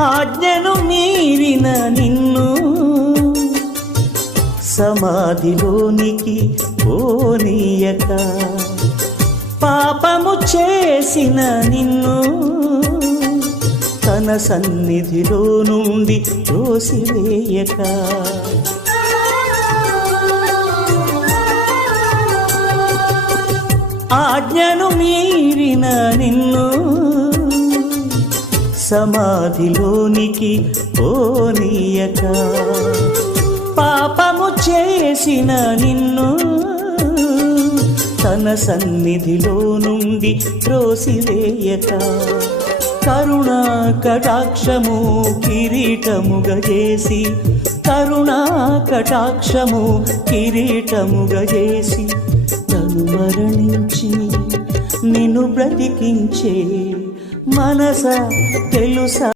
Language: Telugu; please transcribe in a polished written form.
ఆజ్ఞను మీరిన నిన్ను సమాధిలోనికి పోనీయక, పాపము చేసిన నిన్ను తన సన్నిధిలో నుండి త్రోసివేయక, ఆజ్ఞను మీరిన నిన్ను సమాధిలోనికి పోనీయక, పాపము చేసిన నిన్ను తన సన్నిధిలో నుండి త్రోసివేయక, కరుణా కటాక్షము కిరీటముగా చేసి, కరుణా కటాక్షము కిరీటముగా చేసి నన్ను మరణించి నిన్ను బ్రతికించే మనసా తెలుసా.